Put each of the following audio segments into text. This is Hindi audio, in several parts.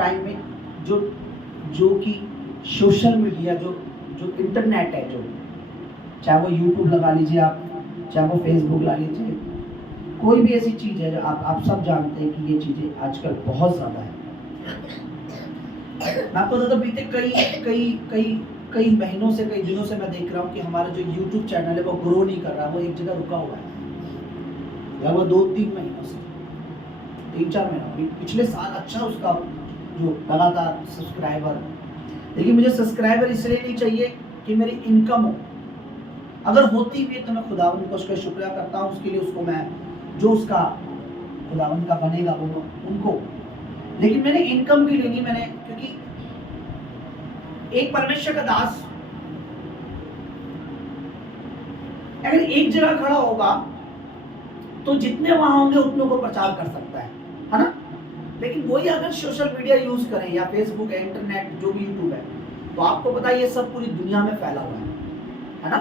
टाइम में जो जो कि सोशल मीडिया जो जो इंटरनेट है, जो चाहे वो यूट्यूब लगा लीजिए आप, चाहे वो फेसबुक लगा लीजिए, कोई भी ऐसी चीज़ है जो आप सब जानते हैं कि ये चीज़ें आजकल बहुत ज़्यादा है। मैं आपको बता, बीते कई कई कई कई महीनों से, कई दिनों से मैं देख रहा हूँ कि हमारा जो यूट्यूब चैनल है वो ग्रो नहीं कर रहा, वो एक जगह रुका हुआ है। लगभग 2-3 महीनों से, 3-4 महीनों, पिछले साल अच्छा उसका जो लगातार सब्सक्राइबर, लेकिन मुझे सब्सक्राइबर इसलिए नहीं चाहिए कि मेरी इनकम हो। अगर होती भी है तो मैं खुदावंद को उसका शुक्रिया करता हूँ, उसके लिए उसको मैं जो उसका खुदावंद का बनेगा वो उनको, लेकिन मैंने इनकम के लिए नहीं, मैंने क्योंकि एक परमेश्वर का दास अगर एक जगह खड़ा होगा तो जितने वहां होंगे उतनों को प्रचार कर सकता है ना। लेकिन वही अगर सोशल मीडिया यूज करें या फेसबुक है, इंटरनेट जो भी यूट्यूब है, तो आपको पता है ये सब पूरी दुनिया में फैला हुआ है ना,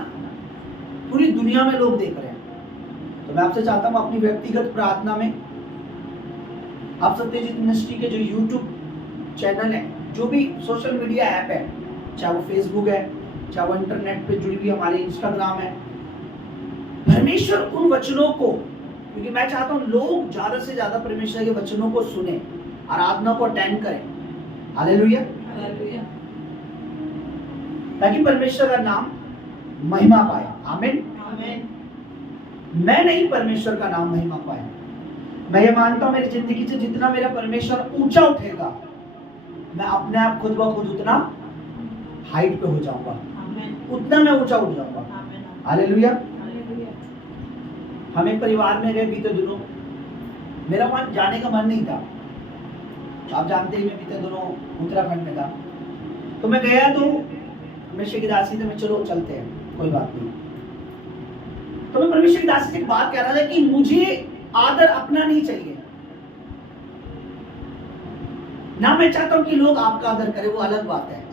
पूरी दुनिया में लोग देख रहे हैं। तो मैं आपसे चाहता हूं अपनी व्यक्तिगत प्रार्थना में आप सत्यजीत मिनिस्ट्री के जो यूट्यूब चैनल है, जो भी सोशल मीडिया ऐप है, चाहे वो फेसबुक है, चाहे वो इंटरनेट पे जुड़ी हुई हमारे इंस्टाग्राम है, परमेश्वर उन वचनों को, क्योंकि मैं चाहता हूं लोग ज्यादा से ज्यादा परमेश्वर के वचनों को सुने, आराधना को अटेंड करें। हालेलुया, हालेलुया, ताकि परमेश्वर का नाम महिमा पाए। आमीन, आमीन। मैं नहीं, परमेश्वर का नाम महिमा पाए। मैं ये मानता हूं मेरी जिंदगी से जितना मेरा परमेश्वर ऊंचा उठेगा, मैं अपने आप खुद ब खुद उतना हाइट पे हो जाऊंगा, उतना मैं ऊंचा उठ जाऊंगा। हालेलुया। हम एक परिवार में गए बीते दिनों, मेरा मन जाने का मन नहीं था, आप जानते ही मैं बीते दिनों उत्तराखंड में था, तो मैं गया तो परमेश्वर की दासी से मैं चलो चलते हैं, कोई बात नहीं। तो मैं परमेश्वर की दासी से एक बात कह रहा था कि मुझे आदर अपना नहीं चाहिए ना, मैं चाहता हूं कि लोग आपका आदर करें, वो अलग बात है,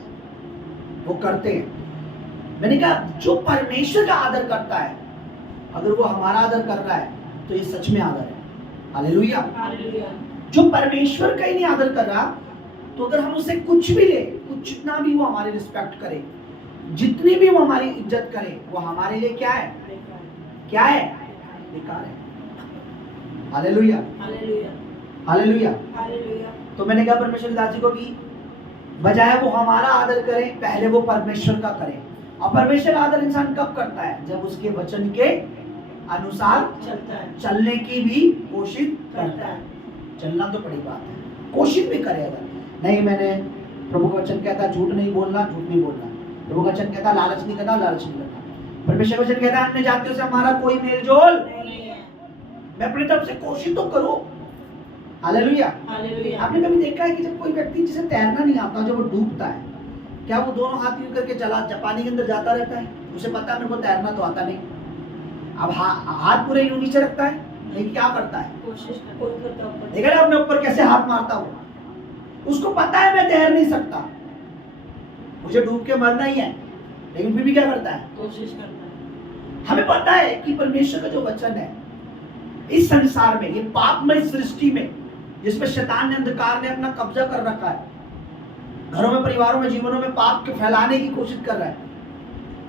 वो करते हैं। मैंने कहा जो परमेश्वर का आदर करता है, अगर वो हमारा आदर कर रहा है तो ये सच में आदर है। Hallelujah, hallelujah. जो परमेश्वर का ही नहीं आदर कर रहा, तो अगर हम उससे कुछ भी ले, कुछ जितना भी वो हमारी रिस्पेक्ट करे, जितनी भी वो हमारी इज्जत करे, वो हमारे लिए क्या है, क्या है, बेकार है। Hallelujah, hallelujah, hallelujah, hallelujah. तो मैंने कहा परमेश्वर की दासी को कि बजाय वो हमारा आदर करे, पहले वो परमेश्वर का करे। और परमेश्वर का आदर इंसान कब करता है, जब उसके वचन के अनुसार चलता है, चलने की भी कोशिश करता है। चलना तो बड़ी बात है, कोशिश भी करे। अगर नहीं, मैंने प्रभु का वचन कहता है झूठ नहीं बोलना, झूठ नहीं बोलना। प्रभु का वचन कहता है लालच नहीं करना, लालच नहीं करना। परमेश्वर का वचन कहता है अन्य जातियों से हमारा कोई मेल जोल नहीं है, मैं अपनी तरफ से कोशिश तो करूं। Hallelujah, hallelujah. आपने कभी देखा है कि जब कोई व्यक्ति जिसे तैरना नहीं आता, जब वो डूबता है, क्या वो दोनों हाथ यूं करके चला पानी के अंदर जाता रहता है? उसे पता है मेरे को तैरना तो आता नहीं, अब हाथ पूरे यूं नीचे रखता है, लेकिन क्या करता है, कोशिश करता है। देखा ना अपने ऊपर कैसे हाथ मारता हो, उसको पता है मैं तैर नहीं सकता, मुझे डूब के मरना ही है, लेकिन फिर भी क्या करता है, कोशिश करता है। हमें पता है कि परमेश्वर का जो वचन है, इस संसार में, ये पापमय सृष्टि में, जिसमें शैतान ने, अंधकार ने अपना कब्जा कर रखा है, घरों में, परिवारों में, जीवनों में पाप के फैलाने की कोशिश कर रहा है,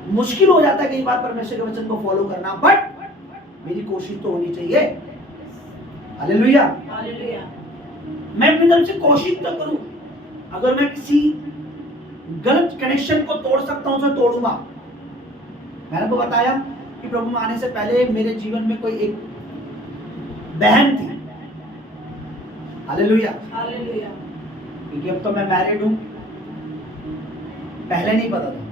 मुश्किल हो जाता है कई बार परमेश्वर के वचन को फॉलो करना, बट मेरी कोशिश तो होनी चाहिए। Hallelujah, hallelujah. मैं अपनी तरफ से कोशिश तो करूं, अगर मैं किसी गलत कनेक्शन को तोड़ सकता हूं, उसे तोड़ूंगा। मैंने आपको बताया कि प्रभु में आने से पहले मेरे जीवन में कोई एक बहन थी। Hallelujah, hallelujah. क्योंकि अब तो मैं मैरिड हूं, पहले नहीं पता था।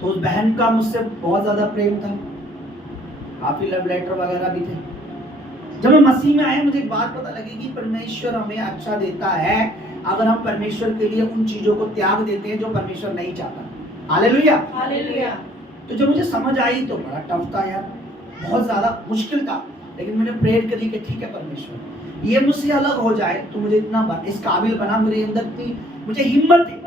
तो उस बहन का मुझसे बहुत ज्यादा प्रेम था, काफी लव लेटर वगैरह भी थे। जब मैं मसीह में आया, मुझे एक बात पता लगी कि परमेश्वर हमें अच्छा देता है अगर हम परमेश्वर के लिए उन चीजों को त्याग देते हैं जो परमेश्वर नहीं चाहता। Hallelujah, hallelujah. तो जब मुझे समझ आई तो बड़ा टफ था यार, बहुत ज्यादा मुश्किल था, लेकिन मैंने प्रेयर करी कि ठीक है परमेश्वर, ये मुझसे अलग हो जाए तो मुझे इतना इस काबिल बना, मेरे अंदर थी, मुझे हिम्मत थी,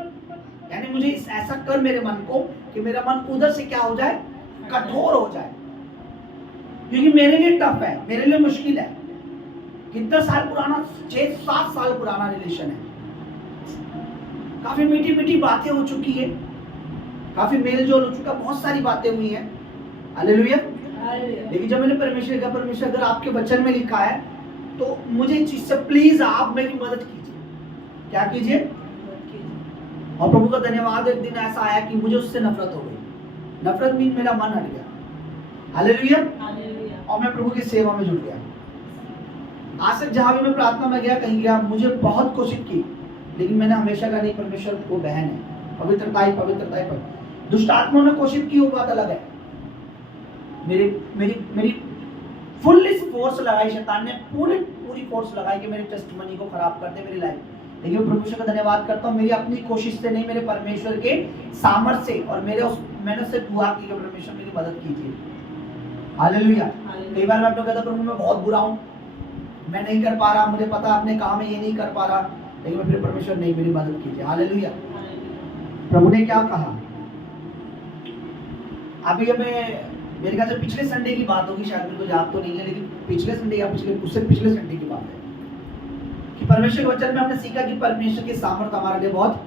यानी मुझे ऐसा कर मेरे मन को कि मेरा मन उधर से क्या हो जाए, कठोर हो जाए, क्योंकि मेरे लिए टफ है, मेरे लिए मुश्किल है। कितना साल पुराना, 6-7 साल पुराना रिलेशन है, काफी मीठी मीठी बातें हो चुकी है, काफी मेल जोल हो चुका, बहुत सारी बातें हुई हैं। हालेलुया। लेकिन जब मैंने परमेश्वर का, परमेश्वर अगर आपके वचन में लिखा है तो मुझे इस चीज से प्लीज आप मेरी मदद कीजिए। क्या कीजिए? और प्रभु का धन्यवाद, एक दिन ऐसा आया कि मुझे उससे नफरत हो गई। नफरत मीन मेरा मन हट गया। हालेलुया। और मैं प्रभु की सेवा में जुट गया। आज तक जहां भी मैं प्रार्थना में गया, कहीं गया, मुझे बहुत कोशिश की, लेकिन मैंने हमेशा कहा नहीं, परमेश्वर को बहन है, पवित्रता ही पवित्रता ही पवित्र। दुष्ट आत्माओं ने कोशिश की, वो बात अलग है। मेरी मेरी मेरी फुल फोर्स लगाई, शैतान ने पूरी फोर्स लगाई कि मेरे टेस्टिमनी को खराब कर दे, मेरी लाइफ। लेकिन परमेश्वर का धन्यवाद करता हूँ, मेरी अपनी कोशिश से नहीं, मेरे परमेश्वर के सामर्थ्य से, और मैंने उससे दुआ की कि परमेश्वर मेरी मदद कीजिए। हालेलुया। कई बार मैं आपको कहता प्रभु मैं बहुत बुरा हूँ, मैं नहीं कर पा रहा, मुझे पता अपने काम में ये नहीं कर पा रहा, लेकिन मैं फिर परमेश्वर नहीं, मेरी मदद कीजिए। हालेलुया। प्रभु ने क्या कहा? अभी हमें मेरे ख्याल से पिछले संडे की बात होगी, शायद मेरे को याद तो नहीं है, लेकिन पिछले संडे या उससे पिछले संडे की बात है कि परमेश्वर के वचन में हमने सीखा कि परमेश्वर की सामर्थ हमारे लिए बहुत।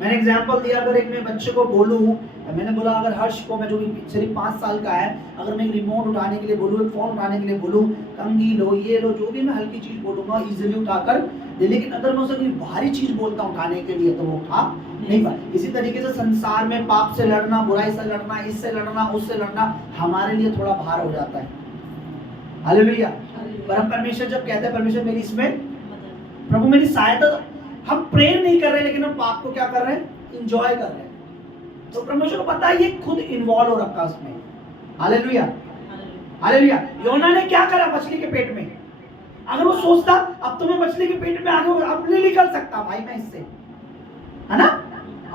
मैंने एग्जांपल दिया, अगर एक मैं बच्चे को बोलूं, मैंने बोला अगर हर्ष को, मैं जो सिर्फ 5 साल का है, अगर मैं एक रिमोट उठाने के लिए बोलूं, एक फोन उठाने के लिए बोलूं, कंघी लो, ये लो, जो भी मैं हल्की चीज बोलूंगा इजीली उठाकर दे, लेकिन अगर मैं उसे कोई भारी चीज बोलता उठाने के लिए तो वो उठा नहीं पाए। इसी तरीके से संसार में पाप से लड़ना, बुराई से लड़ना, इससे लड़ना, उससे लड़ना हमारे लिए थोड़ा भार हो जाता है। हालेलुया। पर हम परमेश्वर जब कहते हैं परमेश्वर मेरी इसमें, प्रभु मेरी सहायता, हम प्रेयर नहीं कर रहे लेकिन हम पाप को क्या कर रहे हैं? एंजॉय कर रहे हैं। तो परमेश्वर को पता है ये खुद इन्वॉल्व हो रखा उसमें। हालेलुया। हालेलुया। योना ने क्या करा मछली के पेट में? अगर वो सोचता अब तो मैं मछली के पेट में आ गया, अब नहीं निकल सकता भाई मैं इससे, है ना,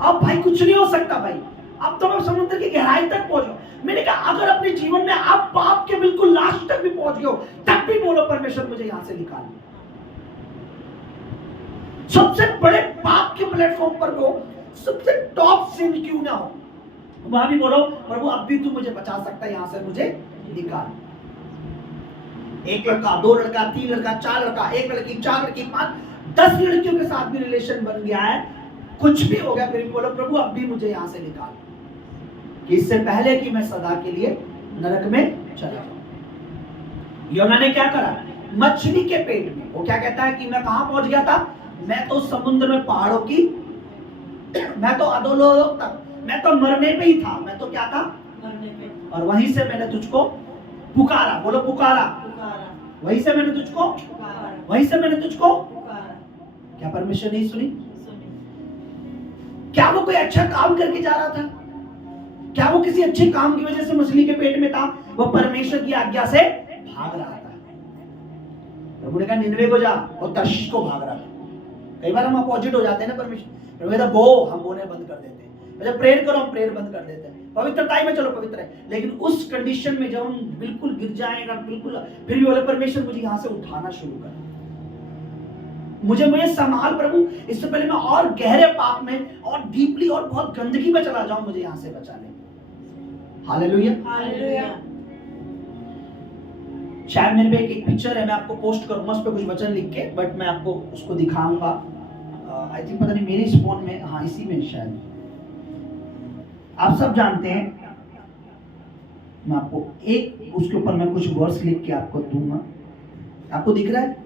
अब भाई कुछ नहीं हो सकता भाई, अब तो मैं समुद्र की गहराई तक पहुंच गया। मैंने कहा अगर अपने जीवन में आप पाप के बिल्कुल लास्ट तक भी पहुंच गए हो, तब भी बोलो परमेश्वर मुझे यहां से निकाल। सबसे बड़े पाप के प्लेटफॉर्म पर हो, सबसे टॉप सिन क्यों ना हो, वहां भी बोलो प्रभु अब भी तू मुझे बचा सकता है, यहां से मुझे निकाल। 1 लड़का, 2 लड़का, 3 लड़का, 4 लड़का, 1 लड़की, 4 लड़की, 5, 10 लड़कियों के साथ भी रिलेशन बन गया है, कुछ भी हो गया, फिर भी बोलो प्रभु अब भी मुझे यहां से निकाल, कि इससे पहले कि मैं सदा के लिए नरक में चला जाऊं। योना ने क्या करा? मछली के पेट में, वो क्या कहता है कि मैं कहां पहुंच गया था? मैं तो समुद्र में, पहाड़ों की, मैं तो अधोलोक तक, मैं तो मरने पे ही था, मैं तो क्या था? मरने पे। और वहीं से मैंने तुझको पुकारा, बोलो पुकारा, वहीं से मैंने तुझको पुकारा, वहीं से मैंने तुझको पुकारा। क्या परमेश्वर नहीं सुनी? क्या वो कोई अच्छा काम करके जा रहा था? क्या वो किसी अच्छे काम की वजह से मछली के पेट में था? वो परमेश्वर की आज्ञा से भाग रहा था। प्रभु ने कहा निनवे को जा, और तर्शीश को भाग रहा था। कई बार हम अपोजिट हो जाते हैं ना, परमेश्वर बो, हम बोलने बंद कर देते हैं, जब प्रेयर करो हम प्रेयर बंद कर देते हैं, पवित्रता में चलो पवित्र है, लेकिन उस कंडीशन में जब हम बिल्कुल गिर जाएगा, बिल्कुल, फिर भी बोले परमेश्वर मुझे यहां से उठाना शुरू कर, मुझे संभाल प्रभु, इससे पहले मैं और गहरे पाप में और डीपली और बहुत गंदगी में चला जाऊं, मुझे यहां से बचा ले। हालेलुया। हालेलुया। शायद मेरे पे एक पिक्चर है, मैं आपको पोस्ट करूंगा उस पे कुछ वचन लिख के, बट मैं आपको उसको दिखाऊंगा। आई थिंक पता नहीं मेरे इस फोन में, हाँ इसी में शायद, आप सब जानते हैं, मैं आपको एक उसके ऊपर मैं कुछ वर्ड्स लिख के आपको दूंगा, आपको दिख रहा है?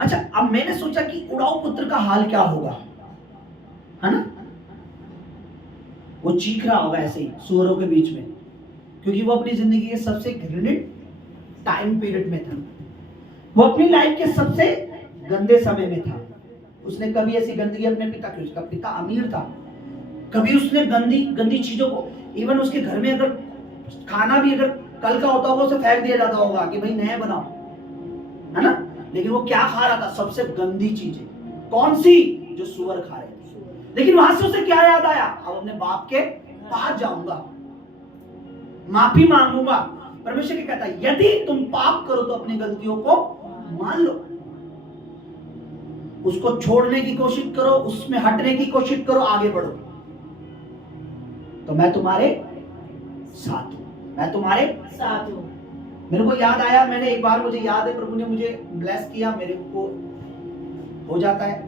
अच्छा, अब मैंने सोचा कि उड़ाऊ पुत्र का हाल क्या होगा, है ना, वो चीख रहा होगा ऐसे ही सूअरों के बीच में, क्योंकि वो अपनी जिंदगी के सबसे घृणित टाइम पीरियड में था, वो अपनी लाइफ के सबसे गंदे समय में था। उसने कभी ऐसी गंदगी अपने पिता की, उसका पिता अमीर था, कभी उसने गंदी चीजों को, इवन उसके घर में अगर खाना भी अगर कल का होता होगा उसे फेंक दिया जाता होगा कि भाई नया बनाओ, है ना, लेकिन वो क्या खा रहा था? सबसे गंदी चीजें। कौन सी? जो सूअर खा रहे थे। लेकिन वहां से उसे क्या याद आया? अब अपने बाप के पास जाऊंगा, माफी मांगूंगा। परमेश्वर क्या कहता है? यदि तुम पाप करो तो अपनी गलतियों को मान लो, उसको छोड़ने की कोशिश करो, उसमें हटने की कोशिश करो, आगे बढ़ो, तो मैं तुम्हारे साथ हूं, मैं तुम्हारे साथ हूं। मेरे को याद आया, मैंने एक बार, मुझे याद है प्रभु ने मुझे ब्लेस किया, मेरे को हो जाता है,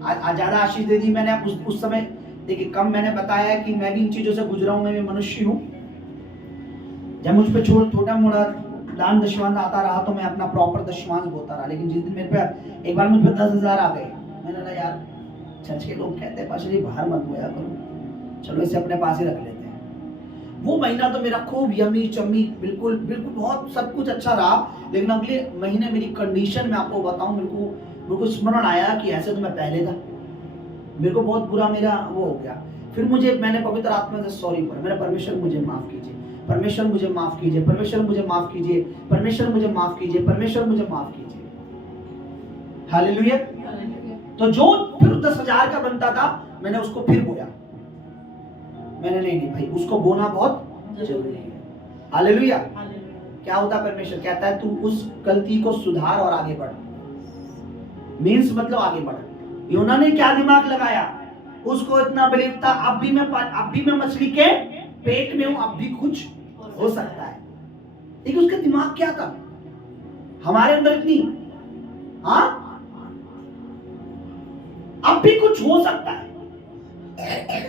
ज्यादा आशीष दे दी मैंने उस समय। देखिए कम मैंने बताया कि मैं भी इन चीजों से गुजरा हूं, मैं भी मनुष्य हूं। जब मुझ पे छोटा मोटा दान दशवांश आता रहा तो मैं अपना प्रॉपर दशवांश बोता रहा, लेकिन जिस दिन मेरे पे एक बार मुझ पे 10,000 आ गए, मैंने कहा यार चर्च के लोग कहते हैं पाशा जी बाहर मत बोया करो, चलो इसे अपने पास ही रख लेते हैं। वो महीना तो मेरा खूब यमी चमी बिल्कुल बिल्कुल बहुत सब कुछ अच्छा रहा, लेकिन अगले महीने मेरी कंडीशन मैं आपको बताऊं, मेरे को स्मरण आया कि ऐसे तो मैं पहले था, मेरे को बहुत बुरा मेरा वो हो गया। फिर मैंने पवित्र आत्मा से सॉरी बोला, मेरा परमेश्वर मुझे माफ कीजिए, परमेश्वर मुझे माफ कीजिए, परमेश्वर मुझे माफ कीजिए, परमेश्वर मुझे माफ कीजिए, परमेश्वर मुझे माफ कीजिए। हालेलुया। तो जो फिर 10,000 का बनता था मैंने उसको फिर बोया, मैंने नहीं भाई उसको बोना बहुत जरूरी है। हालेलुया। क्या होता परमेश्वर कहता है तू उस गलती को सुधार और आगे बढ़, मीन्स मतलब आगे बढ़। योना ने क्या दिमाग लगाया, उसको इतना बिलीव था अब भी मैं मछली के पेट में हूं, अब भी कुछ हो सकता है। लेकिन उसका दिमाग क्या था, हमारे अंदर इतनी हाँ अब भी कुछ हो सकता है।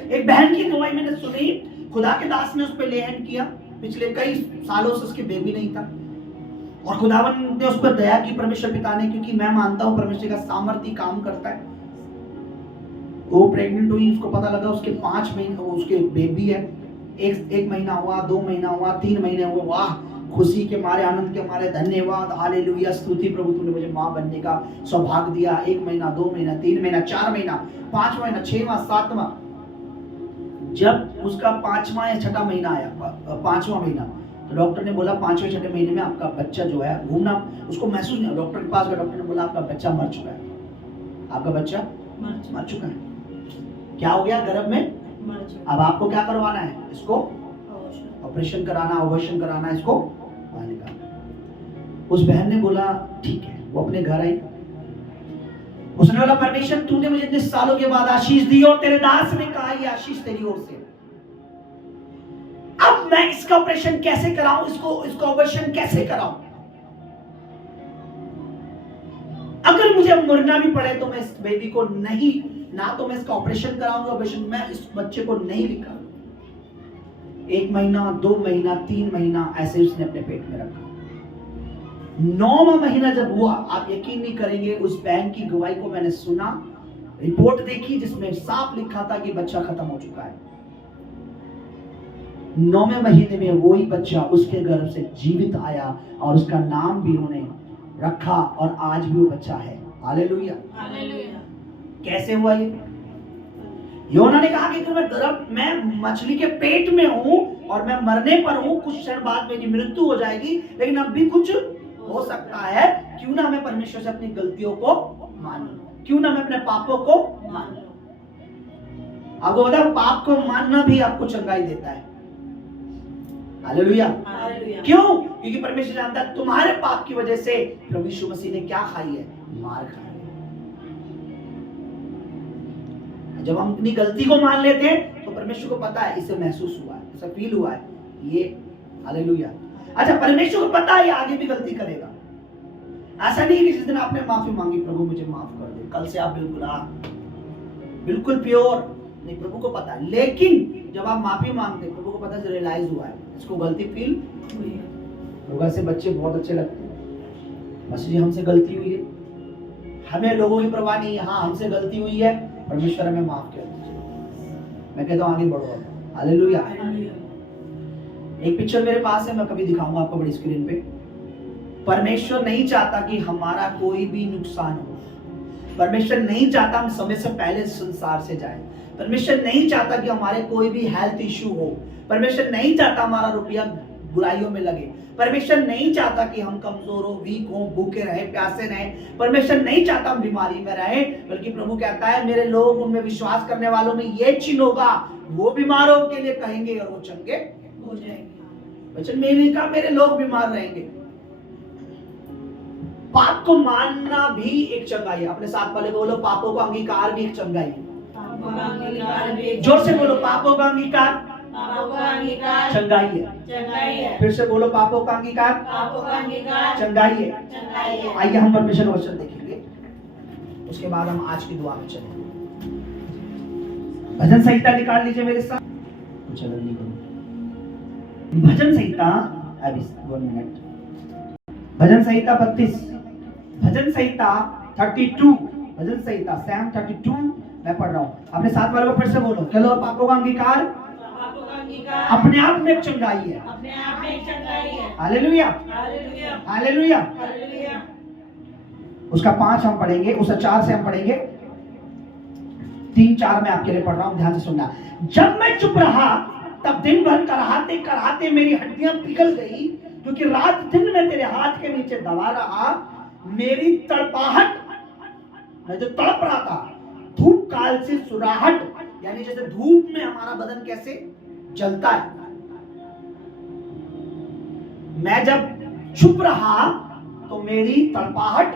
एक बहन की गवाही मैंने सुनी, खुदा के दास ने उस पर लेहन किया, पिछले कई सालों से उसके बेबी नहीं था और खुदावन ने उस पर दया की परमेश्वर पिता ने, क्योंकि मैं मानता हूं परमेश्वर का सामर्थ्य काम करता है। वो प्रेग्नेंट हुई, उसको पता लगा उसके 5 महीने उसके बेबी है, एक महीना हुआ, 2 महीना हुआ, 3 महीने हुए, वाह खुशी के मारे आनंद के मारे धन्यवाद हालेलुया स्तुति प्रभु तूने मुझे मां बनने का सौभाग्य दिया। 1 महीना 2 महीना 3 महीना 4 महीना 5 महीना 6वां 7वां, जब उसका 5वां या 6वां महीना आया, 5वां महीना, तो डॉक्टर ने बोला 5वें 6ठे महीने में आपका बच्चा जो है घूमना उसको महसूस नहीं, डॉक्टर के पास गया, डॉक्टर ने बोला आपका बच्चा मर चुका है, आपका बच्चा मर चुका है। क्या हो गया, गर्भ में मर चुका। अब आपको क्या करवाना है, इसको ऑपरेशन कराना, ऑपरेशन कराना, इसको बाहर निकालना। उस बहन ने बोला ठीक है, वो अपने घर आई, उसने बोला परमेश्वर तूने मुझे इतने सालों के बाद आशीष दी और तेरे दास ने कहा ये आशीष तेरी ओर से, अब मैं इसका ऑपरेशन कैसे कराऊं, इसको ऑपरेशन कैसे कराऊं, अगर मुझे मरना भी पड़े तो मैं इस बेबी को नहीं, ना तो मैं इसका ऑपरेशन कराऊंगा, ऑपरेशन मैं इस बच्चे को नहीं निकालूंगा। 1 महीना 2 महीना 3 महीना ऐसे उसने अपने पेट में रखा। 9वां महीना जब हुआ, आप यकीन नहीं करेंगे, उस बहन की गवाही को मैंने सुना, रिपोर्ट देखी जिसमें साफ लिखा था कि बच्चा खत्म हो चुका है। 9वें महीने में वही बच्चा उसके गर्भ से जीवित आया और उसका नाम भी उन्होंने रखा और आज भी वो बच्चा है। हालेलुया। कैसे हुआ ये? योना ने कहा कि मैं मछली के पेट में हूं और मैं मरने पर हूं, कुछ क्षण बाद मेरी मृत्यु हो जाएगी, लेकिन अब भी कुछ हो सकता है। क्यों ना मैं परमेश्वर से अपनी गलतियों को मान लूं, क्यों ना मैं अपने पापों को मान लूं। आपको पता है पाप को मानना भी आपको चंगाई देता है। हालेलुया। क्यों? क्योंकि परमेश्वर जानता है तुम्हारे पाप की वजह से प्रभु यीशु मसीह ने क्या खाई है, मार खाई। जब हम अपनी गलती को मान लेते हैं तो परमेश्वर को पता है, इसे महसूस हुआ है, इसे फील हुआ है ये। हालेलुया। अच्छा, परमेश्वर को पता है ये आगे भी गलती करेगा। ऐसा नहीं कि जिस दिन आपने माफी मांगी प्रभु मुझे माफ कर दे, कल से आप बिल्कुल प्योर नहीं, प्रभु को पता है। लेकिन जब आप माफी मांगते प्रभु को पता है, रियलाइज हुआ है, इसको गलती फील हुई है। लोगों से बच्चे बहुत अच्छे लगते हैं, बस जी हमसे गलती हुई है, हमें लोगों की परवाह नहीं है, हाँ हमसे गलती हुई है, परमेश्वर हमें माफ कर दीजिए। मैं कहता हूँ आगे बढ़ो। हालेलुया। एक पिक्चर मेरे पास है, मैं कभी दिखाऊंगा आपको बड़ी स्क्रीन पे। परमेश्वर नहीं चाहता कि हमारा कोई भी नुकसान हो, परमेश्वर नहीं चाहता हम समय से पहले संसार से जाएं, परमेश्वर नहीं चाहता कि हमारे कोई भी हेल्थ इश्यू हो, परमेश्वर नहीं चाहता हमारा रुपया बुराइयों में लगे, परमेश्वर नहीं चाहता कि हम कमजोर हो, वीक हो, भूखे रहे, प्यासे रहे, परमेश्वर नहीं चाहता हम बीमारी में रहे, बल्कि प्रभु कहता है मेरे लोग उनमें विश्वास करने वालों में ये चिन्ह होगा, वो बीमारों के लिए कहेंगे और वो चंगे हो जाएंगे। वचन मेरे का मेरे लोग बीमार रहेंगे। पाप को मानना भी एक चंगाई है। अपने साथ वाले बोलो पापों का अंगीकार भी एक चंगाई है। जोर से बोलो पापों का अंगीकार चंगाई है। फिर से बोलो पापों का अंगीकार चंगाई है। आइए हम परमेश्वर का वचन देखेंगे, उसके बाद हम आज की दुआ में चलेंगे। भजन संहिता निकाल लीजिए मेरे साथ, कुछ अलग नहीं करूं। भजन संहिता, अभी 1 मिनट, भजन संहिता 32, भजन संहिता 32, भजन संहिता सैम 32 मैं पढ़ रहा हूं। अपने साथ वालों को फिर से बोलो, चलो। पापों का अंगीकार अपने आप में एक चंगाई है, अपने आप में एक चंगाई है। Hallelujah, hallelujah, hallelujah. हालेलुया। उसका 5 हम पढ़ेंगे, उसका 4 से हम पढ़ेंगे, 3-4 मैं आपके लिए पढ़ रहा हूं, ध्यान से सुनना। जब मैं चुप रहा तब दिन भर कराहते कराहते मेरी हड्डियां पिघल गई, क्योंकि रात दिन में तेरे हाथ के नीचे दबा रहा। मेरी तड़पाहट, मैं जो तड़प रहा था, धूप काल से सुराहट, यानी जैसे धूप में हमारा बदन कैसे जलता है। मैं जब चुप रहा तो मेरी तड़पाहट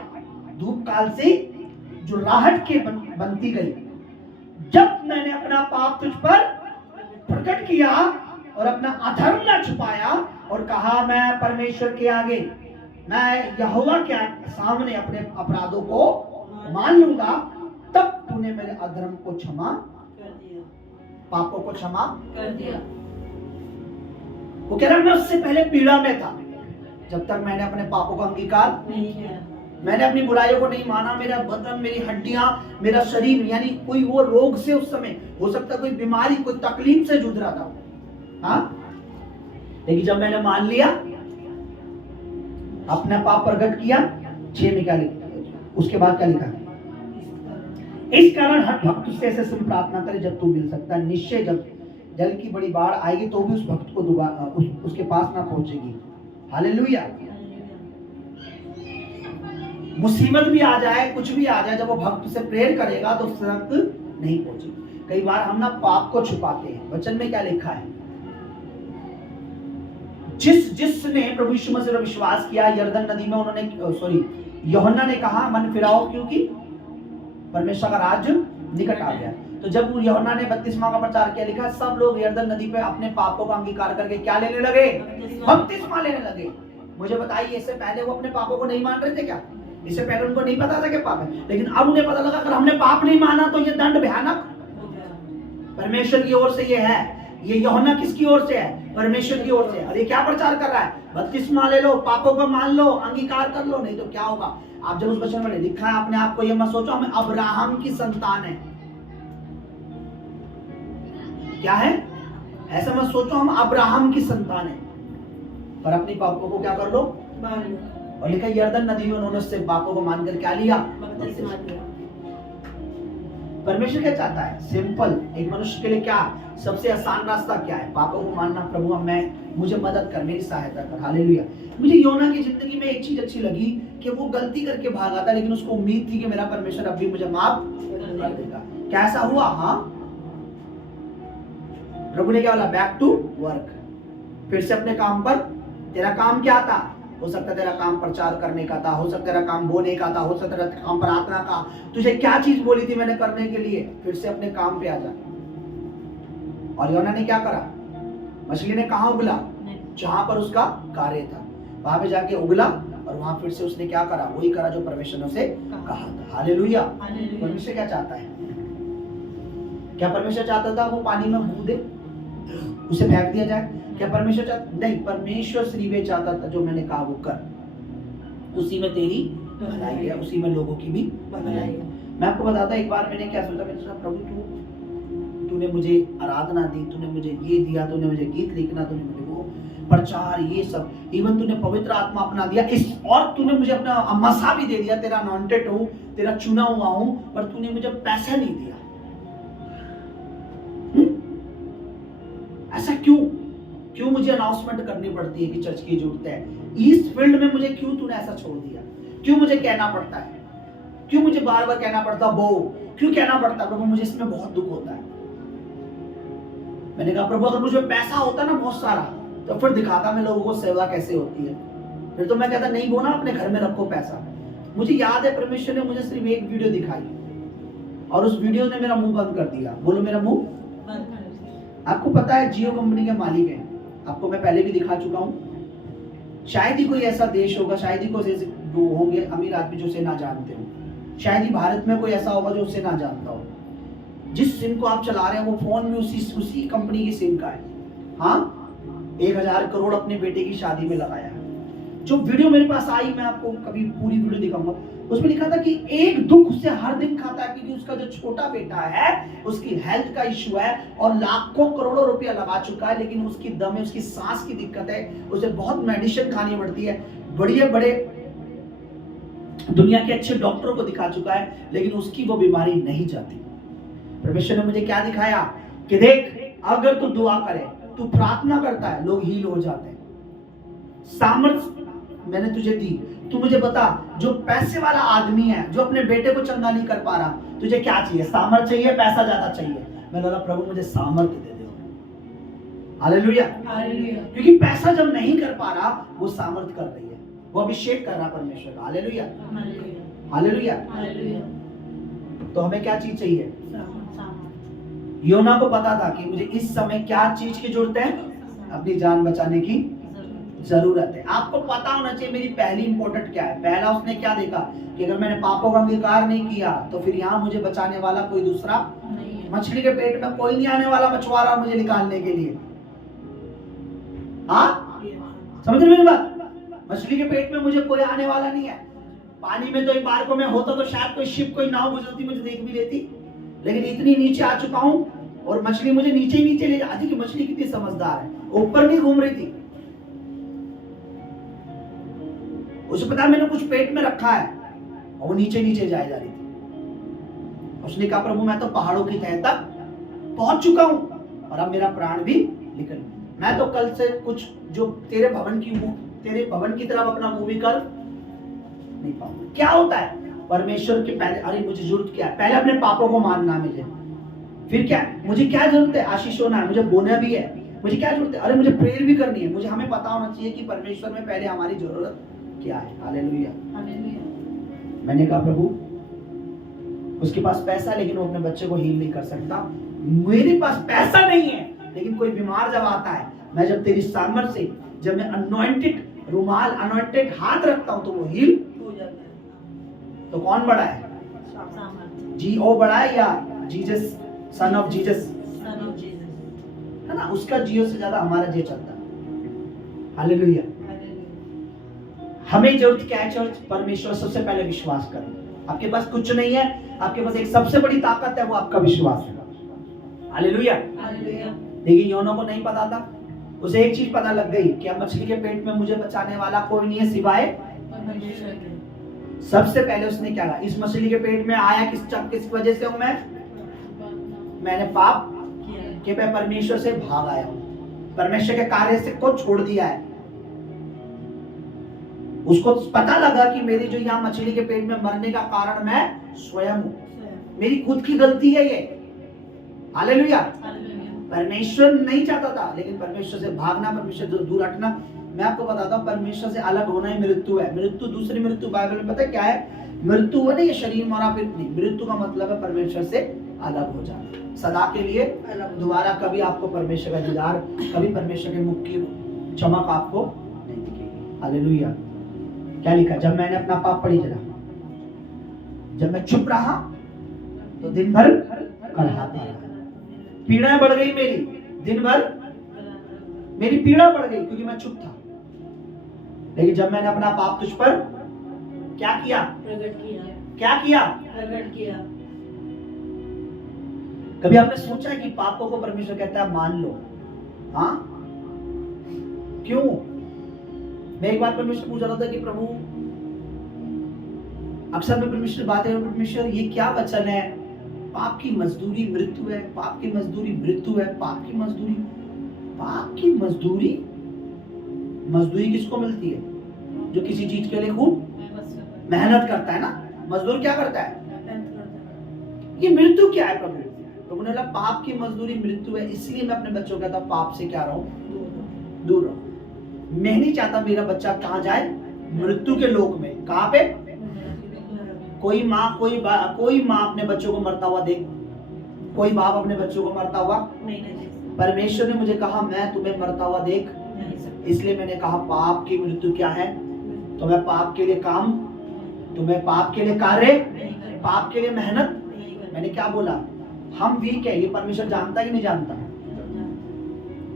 धूप काल से जो राहट के बनती गई। जब मैंने अपना पाप तुझ पर प्रकट किया और अपना अधर्म न छुपाया और कहा मैं परमेश्वर के आगे, मैं यहोवा के सामने अपने अपराधों को मान लूंगा, तब तूने मेरे अधर्म को क्षमा कर दिया, पापों को क्षमा कर दिया। वो कह रहा मैं उससे पहले पीड़ा में था, जब तक मैंने अपने पापों का अंगीकार नहीं किया, मैंने अपनी बुराइयों को नहीं माना। मेरा बदन, मेरी हड्डियां, मेरा शरीर, यानी कोई वो रोग से उस समय हो सकता, कोई बीमारी, कोई तकलीफ से जूझ रहा था, हाँ। लेकिन जब मैंने मान लिया, अपना पाप प्रकट किया, 6 में क्या लिखा, उसके बाद क्या लिखा, इस कारण हर भक्त से ऐसे सुन प्रार्थना करे जब तू मिल सकता है। निश्चय जब जल की बड़ी बाढ़ आएगी तो भी उस भक्त को उसके पास ना पहुंचेगी। हालेलुया। मुसीबत भी आ जाए, कुछ भी आ जाए, जब वो भक्त से प्रेयर करेगा तो उस तक नहीं पहुंचेगी। कई बार हम ना पाप को छुपाते हैं। वचन में क्या लिखा है, जिसने प्रभु यीशु मसीह पर विश्वास किया, यरदन नदी में उन्होंने यूहन्ना ने कहा मन फिराओ क्योंकि परमेश्वर का राज्य निकट आ गया। तो जब यूहन्ना ने बपतिस्मा का प्रचार किया, लिखा सब लोग यरदन नदी पे अपने पापों का अंगीकार करके क्या लेने लगे, बपतिस्मा लेने लगे। मुझे बताइए, इससे पहले वो अपने पापों को नहीं मान रहे थे क्या? इससे पहले उनको नहीं पता था कि पाप है, लेकिन अब उन्हें पता लगा अगर हमने पाप नहीं माना तो ये दंड भयानक परमेश्वर की ओर से ये है। ये यूहन्ना किसकी ओर से है? परमेश्वर की ओर से। और ये क्या प्रचार कर रहा है? बपतिस्मा ले लो, पापों को मान लो, अंगीकार कर लो, नहीं तो क्या होगा। आप जब उस वचन में लिखा है, अपने आप को ये मत सोचो हम अब्राहम की संतान है। क्या है? ऐसा मत सोचो हम अब्राहम की संतान है, पर अपनी पापों को क्या कर लो, मान लो। और लिखा यरदन नदी में उन्होंने उससे पापों को मानकर क्या लिया, बपतिस्मा लिया। परमेश्वर क्या चाहता है? सिंपल। एक मनुष्य के लिए क्या सबसे आसान रास्ता क्या है? पापों को मानना। प्रभु मुझे मदद कर, मेरी सहायता कर। हालेलुया। मुझे योना की जिंदगी में एक चीज अच्छी लगी कि वो गलती करके भागा था, लेकिन उसको उम्मीद थी कि मेरा परमेश्वर अब भी मुझे माफ कर देगा। कैसा हुआ? हाँ, प्रभु ने क्या बोला, बैक टू वर्क, फिर से अपने काम पर। तेरा काम क्या था? हो सकता है तेरा काम प्रचार करने का था, हो सकता है तेरा काम बोने का था, हो सकता है तेरा काम प्रार्थना का। तुझे क्या चीज बोली थी मैंने करने के लिए? फिर से अपने काम पे आ जा। और योना ने क्या करा? मछली ने कहा उगला? जहां पर उसका कार्य था, वहां पे जाके उगला, और वहां फिर से उसने क्या करा? वही करा जो परमेश्वर ने उसे कहा था। हालेलुया। परमेश्वर क्या चाहता है? क्या परमेश्वर चाहता था वो पानी में बूंद दे, उसे फेंक दिया जाए? क्या परमेश्वर चाहता? नहीं, परमेश्वर सिर्फ ये चाहता था जो मैंने कहा वो कर, उसी में तेरी भलाई है, उसी में लोगों की भी भलाई है। मैं आपको बताता, एक बार मैंने क्या सोचा, मैंने सोचा प्रभु तूने मुझे आराधना दी, तूने मुझे ये दिया, तूने मुझे गीत लिखना, तूने मुझे वो प्रचार, ये सब, इवन तूने पवित्र आत्मा अपना दिया, इस और तूने मुझे अपना मसा भी दे दिया, तेरा अनॉइंटेड हूँ, तेरा चुना हुआ हूँ, पर तूने मुझे पैसा नहीं दिया। ऐसा क्यों मुझे अनाउंसमेंट करनी पड़ती है कि चर्च की जरूरत है? इस फील्ड में मुझे क्यों तूने ऐसा छोड़ दिया? क्यों मुझे कहना पड़ता है? क्यों मुझे बार बार कहना पड़ता बो? क्यों कहना पड़ता है? प्रभु मुझे इसमें बहुत दुख होता है। मैंने कहा प्रभु अगर मुझे पैसा होता ना बहुत सारा, तो फिर दिखाता मैं लोगों को सेवा कैसे होती है। फिर तो मैं कहता नहीं बोना, अपने घर में रखो पैसा। मुझे याद है परमेश्वर ने मुझे सिर्फ एक वीडियो दिखाई, और उस वीडियो ने मेरा मुंह बंद कर दिया। बोलो मेरा मुंह बंद कर दिया। आपको पता है जियो कंपनी के मालिक हैं, आपको मैं पहले भी दिखा चुका हूँ। शायद ही कोई ऐसा देश होगा, शायद ही कोई ऐसे होंगे अमीर आदमी जो उसे ना जानते हो, शायद ही भारत में कोई ऐसा होगा जो उसे ना जानता हो। जिस सिम को आप चला रहे हैं वो फोन भी उसी कंपनी की सिम का है। हाँ, 1000 करोड़ अपने बेटे की शादी में लगाया है। जो वीडियो मेरे पास आई, मैं आपको कभी पूरी वीडियो दिखाऊंगा, उसमें लिखा था कि एक दुख उससे हर दिन खाता है, क्योंकि उसका जो छोटा बेटा है उसकी हेल्थ का इश्यू है और लाखों करोड़ों रुपया लगा चुका है, लेकिन उसकी दम है, उसकी सांस की दिक्कत है, उसे बहुत मेडिसिन खानी पड़ती है, बड़े दुनिया के अच्छे डॉक्टरों को दिखा चुका है, लेकिन उसकी वो बीमारी नहीं जाती। परमेश्वर ने मुझे क्या दिखाया कि देख, अगर तू दुआ करे, तू प्रार्थना करता है, लोग हील हो जाते हैं। सामर्थ्य मैंने तुझे दी। तू मुझे बता, जो पैसे वाला आदमी है, जो अपने बेटे को चंगा नहीं कर पा रहा, तुझे क्या चाहिए? सामर्थ्य चाहिए, पैसा ज्यादा चाहिए? मैंने बोला प्रभु मुझे सामर्थ्य दे दो। हालेलुया। क्योंकि पैसा जब नहीं कर पा रहा, वो सामर्थ्य कर रही है, वो अभिषेक कर रहा परमेश्वर का। Hallelujah, hallelujah. तो हमें क्या चीज चाहिए? योना को पता था कि मुझे इस समय क्या चीज की जरूरत है? अपनी जान बचाने की जरूरत है। आपको पता होना चाहिए मेरी पहली इंपॉर्टेंट क्या है। पहला उसने क्या देखा कि अगर मैंने पापों का अंगीकार नहीं किया तो फिर यहाँ मुझे बचाने वाला कोई दूसरा नहीं है। मछली के पेट में कोई नहीं आने वाला मछुआरा मुझे निकालने के लिए। हाँ, समझ रहे मेरी बात? मछली के पेट में मुझे कोई आने वाला नहीं है। पानी में तो एक बार को मैं होता तो शायद कोई शिप, कोई नाव गुजरती, मुझे देख भी लेती, लेकिन इतनी नीचे आ चुका हूँ और मछली मुझे नीचे नीचे ले जाती। कि मछली कितनी समझदार है, ऊपर नहीं घूम रही थी, उसे पता मैंने कुछ पेट में रखा है और वो नीचे नीचे जाए जा रही थी। उसने कहा प्रभु मैं तो पहाड़ों की तह तक पहुंच चुका हूं और अब मेरा प्राण भी निकल, मैं तो कल से कुछ जो तेरे भवन की तरफ अपना मुंह भी कर नहीं पाऊंगा। क्या होता है? परमेश्वर के पहले, अरे मुझे जरूरत क्या है? पहले अपने पापों को मानना मुझे, फिर क्या मुझे क्या जरूरत है? आशीष होना है, मुझे बोना भी है, मुझे क्या जरूरत है? अरे मुझे प्रेयर भी करनी है। मुझे, हमें पता होना चाहिए कि परमेश्वर में पहले हमारी जरूरत क्या है। हालेलुया। मैंने कहा प्रभु उसके पास पैसा है लेकिन वो अपने बच्चे को हील नहीं कर सकता। मेरे पास पैसा नहीं है लेकिन कोई बीमार जब आता है, मैं जब तेरी सामर्थ्य से, जब मैं अनॉइंटेड रुमाल, अनॉइंटेड हाथ रखता हूं तो वो हील हो जाता है। तो कौन बड़ा है? जीओ बड़ा है या जीसस, सन ऑफ जीसस, है ना? उसका जियो से ज्यादा हमारा जे चलता है। हालेलुया। हमें जरूरत क्या है चर्च? परमेश्वर सबसे पहले विश्वास करें। आपके पास कुछ नहीं है, आपके पास एक सबसे बड़ी ताकत है, वो आपका विश्वास है। हालेलुया। लेकिन योना को नहीं पता था, उसे एक चीज पता लग गई कि अब मछली के पेट में मुझे बचाने वाला कोई नहीं है सिवाय परमेश्वर के। सबसे पहले उसने क्या कहा? इस मछली के पेट में आया किस वजह से हूं मैंने पाप कि मैं परमेश्वर से भाग आया हूं, परमेश्वर के कार्य से को छोड़ दिया है। उसको पता लगा कि मेरी जो यहाँ मछली के पेट में मरने का कारण मैं स्वयं हूं, मेरी खुद की गलती है ये। हालेलुया। परमेश्वर नहीं चाहता था, लेकिन परमेश्वर से भागना, परमेश्वर से दूर हटना। मैं आपको बताता हूँ परमेश्वर से अलग होना ही मृत्यु है। मृत्यु, दूसरी मृत्यु बाइबल में पता है क्या है? मृत्यु है नहीं, ये शरीर मरा फिर नहीं। मृत्यु का मतलब है परमेश्वर से अलग हो जाना, सदा के लिए दोबारा कभी आपको परमेश्वर का दीदार, कभी परमेश्वर के मुख की चमक आपको नहीं दिखेगी। हालेलुया। क्या लिखा? जब मैंने अपना पाप पड़ी जरा, जब मैं चुप रहा तो दिन भर कलहाता रहा, पीड़ा बढ़ गई मेरी, दिन भर मेरी पीड़ा बढ़ गई क्योंकि मैं चुप था। लेकिन जब मैंने अपना पाप तुझ पर क्या किया? प्रकट किया। क्या किया? प्रकट किया। कभी आपने सोचा है कि पापों को परमेश्वर कहता है मान लो? हाँ, क्यों? मैं एक बार परमेश्वर पूछ रहा था कि प्रभु, अक्सर मैं परमेश्वर बातें, परमेश्वर ये क्या वचन है? पाप की मजदूरी मृत्यु है, पाप की मजदूरी मृत्यु है, पाप की मजदूरी, पाप की मजदूरी। मजदूरी किसको मिलती है? जो किसी चीज के लिए खूब मेहनत करता है ना। मजदूर क्या करता है? ये मृत्यु क्या है प्रभु? प्रभु ने बोला पाप की मजदूरी मृत्यु है, इसलिए मैं अपने बच्चों को कहता हूं पाप से क्या रहो? दूर रहो। मैं नहीं चाहता मेरा बच्चा कहां जाए? मृत्यु के लोक में। कहां पे? कोई माँ अपने बच्चों को मरता हुआ देख, कोई बाप अपने बच्चों को मरता हुआ नहीं। परमेश्वर ने मुझे कहा मैं तुम्हें मरता हुआ देख नहीं, इसलिए मैंने कहा पाप की मृत्यु क्या है? तो मैं पाप के लिए काम, तुम्हें पाप के लिए कार्य, पाप के लिए मेहनत। मैंने क्या बोला? हम वीक है, ये परमेश्वर जानता ही नहीं जानता।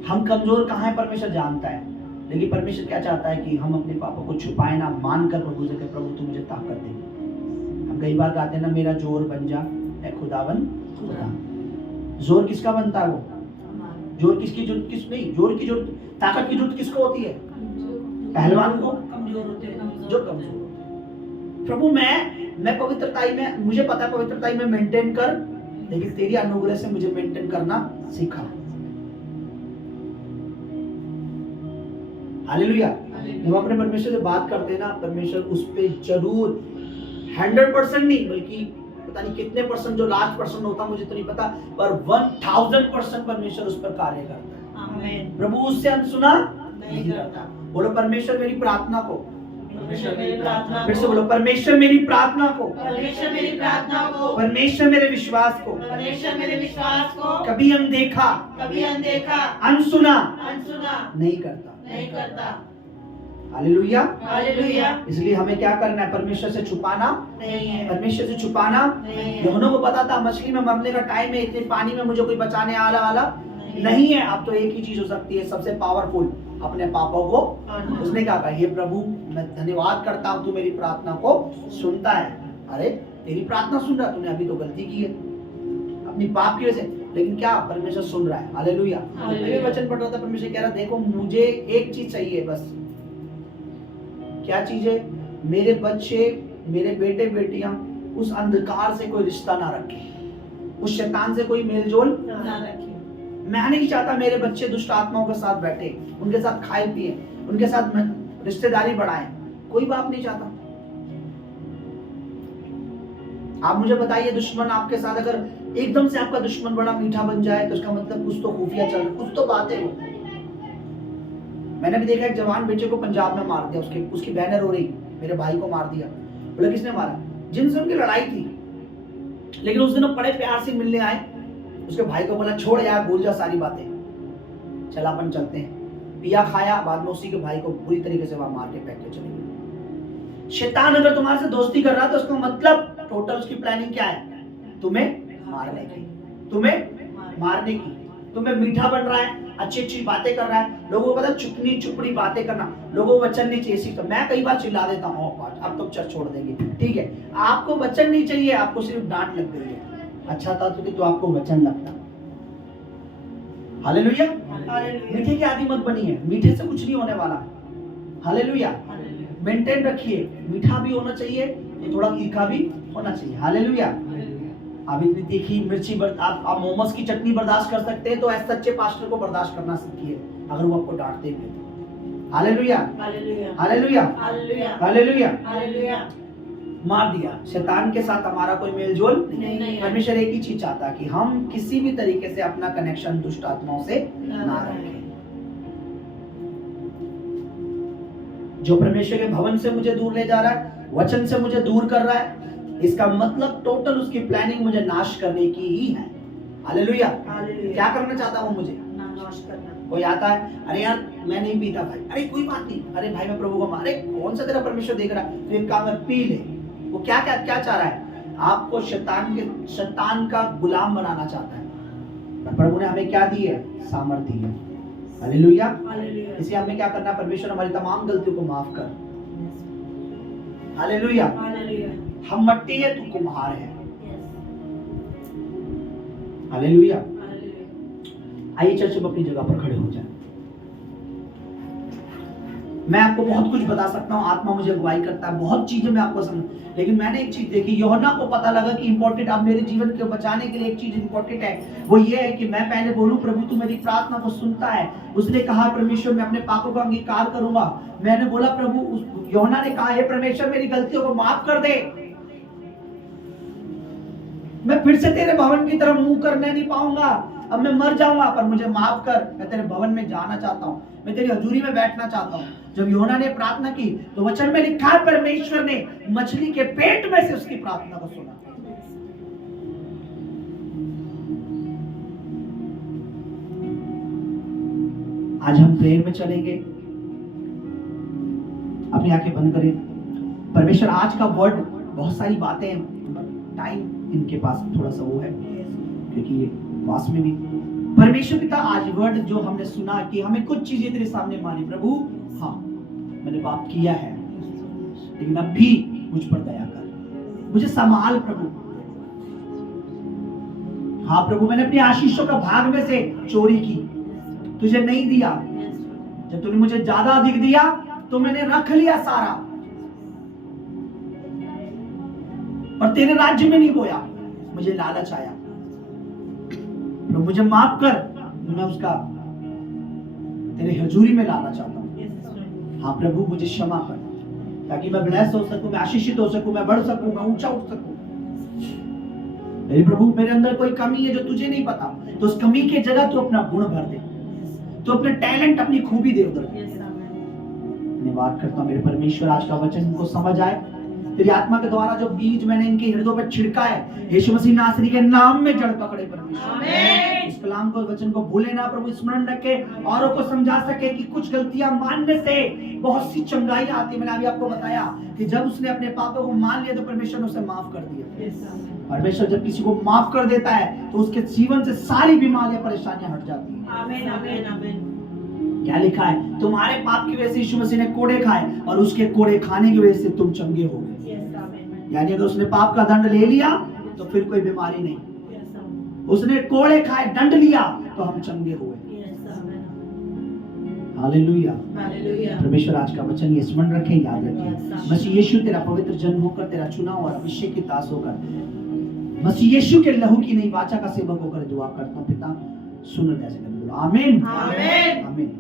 हम कमजोर कहाँ है परमेश्वर जानता है, लेकिन परमेश्वर क्या चाहता है कि हम अपने पापों को छुपाए ना, मानकर प्रभु से कहे प्रभु तू मुझे ताकत दे। हम कई बार कहते हैं ना मेरा जोर बन जा ए खुदावन खुदा। जोर किसका बनता है? वो जोर किसकी जरूरत, किस नहीं, जोर की जरूरत, ताकत की जरूरत किसको होती है? पहलवान को, कमजोर होते हैं, जो कमजोर होते हैं। प्रभु मैं पवित्रताई में, मुझे पता है पवित्रताई में मेंटेन कर, लेकिन तेरी अनुग्रह से मुझे मेंटेन करना सीखा। हालेलुया। जब अपने परमेश्वर से बात करते हैं ना, परमेश्वर उस पे जरूर 100% नहीं, बल्कि पता नहीं कितने परसेंट, जो लास्ट परसेंट होता मुझे तो नहीं पता, पर 1000% परमेश्वर उस पर कार्य करता है। आमीन। प्रभु उससे अनसुना नहीं करता। बोलो परमेश्वर मेरी प्रार्थना को, परमेश्वर मेरी प्रार्थना फिर से को, बोलो परमेश्वर मेरी प्रार्थना को, परमेश्वर मेरी प्रार्थना को, परमेश्वर मेरे विश्वास को परमेश्वर मेरे विश्वास को कभी अनदेखा, कभी अनदेखा, अनसुना अनसुना नहीं करता। नहीं करता। हालेलुया। हालेलुया। इसलिए हमें क्या करना है? परमेश्वर से छुपाना नहीं है, परमेश्वर से छुपाना नहीं है। यूहन्ना को पता था मछली में मरने का टाइम है, इतने पानी में मुझे कोई बचाने वाला नहीं है। अब तो एक ही चीज हो सकती है सबसे पावरफुल, अपने पापों को। उसने क्या कहा? हे प्रभु मैं धन्यवाद करता हूँ तू मेरी प्रार्थना को सुनता है। अरे तेरी प्रार्थना सुन रहा, तूने अभी तो गलती की है अपनी पाप की वजह से, लेकिन क्या परमेश्वर सुन रहा है। हालेलुया। मैं वचन पढ़ रहा था, परमेश्वर कह रहा देखो मुझे एक चीज चाहिए बस। क्या चीज है? मेरे बच्चे, मेरे बेटे बेटियां उस अंधकार से कोई रिश्ता ना रखे, उस शैतान से कोई मेलजोल ना रखिए। मैं नहीं चाहता मेरे बच्चे दुष्ट आत्माओं के साथ बैठे, उनके साथ खाए पिए, उनके साथ रिश्तेदारी बढ़ाएं। कोई बाप नहीं चाहता। आप मुझे बताइए, दुश्मन आपके साथ अगर एकदम से आपका दुश्मन बड़ा मीठा बन जाए तो उसका मतलब कुछ तो खुफिया चल रहा, कुछ तो बातें हो। मैंने भी देखा एक जवान बच्चे को पंजाब में मार दिया, उसकी बहनें रो रही, मेरे भाई को मार दिया। बोले किसने मारा? जिनसे उनकी लड़ाई थी, लेकिन उस दिन वो बड़े प्यार से मिलने आए। उसके भाई को बोला छोड़ यार, भूल जा सारी बातें, चला अपन चलते हैं। पिया खाया, बाद में उसी के भाई को बुरी तरीके से वहां मार के फेंक के चले गए। शैतान अगर तुम्हारे से दोस्ती कर रहा है तो उसका मतलब टोटल उसकी प्लानिंग क्या है? तुम्हें मारने की, तुम्हें मारने की। तुम्हें मीठा बन रहा है, अच्छी अच्छी बातें कर रहा है, लोगों को पता चुपनी चुपड़ी बातें करना, लोगों को वचन नहीं चाहिए। तो मैं कई बार चिल्ला देता हूँ अब तो चर्च छोड़ देंगे, ठीक है, आपको वचन नहीं चाहिए, आपको सिर्फ डांट लग गई है। अच्छा था तो आपको वचन लगता। हालेलुया। मीठे की आदि मत बनिए, मीठे से कुछ नहीं होने वाला। हालेलुया। मेंटेन रखिए, मीठा भी होना चाहिए तो थोड़ा तीखा भी होना चाहिए। हालेलुया। आप इतनी तीखी मिर्ची आप मोमोज की चटनी बर्दाश्त कर सकते हैं, तो ऐसे सच्चे पास्टर को बर्दाश्त करना सीखिए अगर वो आपको डांटते भी। हालेलुया। हालेलुया। हालेलुया। हालेलुया। मार दिया। शैतान के साथ हमारा कोई मेलजोल नहीं। परमेश्वर एक ही चीज चाहता है कि हम किसी भी तरीके से अपना कनेक्शन दुष्ट आत्माओं से ना रखें। जो परमेश्वर के भवन से मुझे दूर ले जा रहा है, वचन से मुझे दूर कर रहा है, इसका मतलब टोटल उसकी प्लानिंग मुझे नाश करने की ही है। हालेलुया। क्या करना चाहता हूँ? मुझे नाश करना। कोई आता है, अरे यार मैं नहीं पीता भाई, अरे कोई बात नहीं, अरे भाई मैं प्रभु को मारे, कौन सा तेरा परमेश्वर देख रहा है, तो एक काम है पी ले। वो क्या क्या क्या चाह रहा है? आपको शैतान का गुलाम बनाना चाहता है। प्रभु ने हमें क्या दी है? सामर्थ्य दी है। हालेलुया। इसलिए हमें क्या करना? परमेश्वर हमारी तमाम गलतियों को माफ कर। हालेलुया। हम मट्टी है, तू कुम्हार है। हालेलुया। आइए चर्च में अपनी जगह पर खड़े हो जाए। मैं आपको बहुत कुछ बता सकता हूँ, आत्मा मुझे अगुवाई करता है, बहुत चीजें मैं आपको समझ, लेकिन मैंने एक चीज देखी, यूहन्ना को पता लगा कि इंपॉर्टेंट, अब मेरे जीवन को बचाने के लिए एक चीज इंपॉर्टेंट है, वो ये है कि मैं पहले बोलूं प्रभु तू मेरी प्रार्थना को सुनता है। उसने कहा परमेश्वर मैं अपने पापों का अंगीकार करूंगा। मैंने बोला प्रभु, यूहन्ना ने कहा हे परमेश्वर मेरी गलतियों को माफ कर दे, मैं फिर से तेरे भवन की तरफ मुंह करने नहीं पाऊंगा, अब मैं मर जाऊंगा, पर मुझे माफ कर, मैं तेरे भवन में जाना चाहता हूँ, मैं तेरी हजूरी में बैठना चाहता हूँ। जब यूहन्ना ने प्रार्थना की तो वचन में लिखा है परमेश्वर ने मछली के पेट में से उसकी प्रार्थना को सुना। आज हम प्रेयर में चलेंगे, अपनी आंखें बंद करें। परमेश्वर आज का वर्ड, बहुत सारी बातें, टाइम इनके पास थोड़ा सा वो है, क्योंकि ये वास्तव में भी परमेश्वर पिता आज वर्ड जो हमने सुना कि हमें कुछ चीजें तेरे सामने मानी प्रभु, हाँ मैंने पाप किया है, लेकिन अब भी मुझ पर दया कर, मुझे संभाल प्रभु। हाँ प्रभु, मैंने अपनी आशीषों का भाग में से चोरी की, तुझे नहीं दिया। जब तूने मुझे ज्यादा अधिक दिया तो मैंने रख लिया सारा, और तेरे राज्य में नहीं बोया, मुझे लालच आया। प्रभु मुझे माफ कर, मैं उसका तेरे हजूरी में लाना चाहता हूँ। हाँ प्रभु मुझे क्षमा कर, ताकि मैं ब्लेस हो सकूं, मैं आशीषित हो सकूं, मैं बढ़ सकूं, मैं ऊंचा उठ सकूं। मेरे प्रभु मेरे अंदर कोई कमी है जो तुझे नहीं पता, तो उस कमी के जगह तू अपना गुण भर दे, तो अपने टैलेंट अपनी खूबी दे उधर। धन्यवाद करता हूँ मेरे परमेश्वर, आज का वचन इनको समझ आए, तेरी आत्मा के द्वारा जो बीज मैंने इनके हृदयों पर छिड़का है, यीशु मसीह नासरी के नाम में जड़ पकड़े परमेश्वर। इस कलाम को, वचन को भूले ना प्रभु, स्मरण रखे, औरों को समझा सके कि कुछ गलतियां मानने से बहुत सी चंगाई आती है। मैंने अभी आपको बताया कि जब उसने अपने पापों को मान लिया तो परमेश्वर ने उसे माफ कर दिया। परमेश्वर जब किसी को माफ कर देता है तो उसके जीवन से सारी बीमारियां, परेशानियां हट जाती हैं। आमीन आमीन आमीन। क्या लिखा है? तुम्हारे पाप की वजह से यीशु मसीह ने कोड़े खाए और उसके कोड़े खाने की वजह से तुम चंगे हो गए। यानी अगर उसने पाप का दंड ले लिया तो फिर कोई बीमारी नहीं, उसने कोड़े खाए, दंड लिया तो हम चंगे हुए। हालेलुया। परमेश्वर आज का वचन ये स्मरण रखें, याद रखें। मसीह यीशु तेरा पवित्र जन्म होकर, तेरा चुनाव और अभिषेक की दास होकर, मसीह यीशु के लहू की नई वाचा का सेवक होकर दुआ करता हूं पिता, सुन दे। आमीन आमीन आमीन।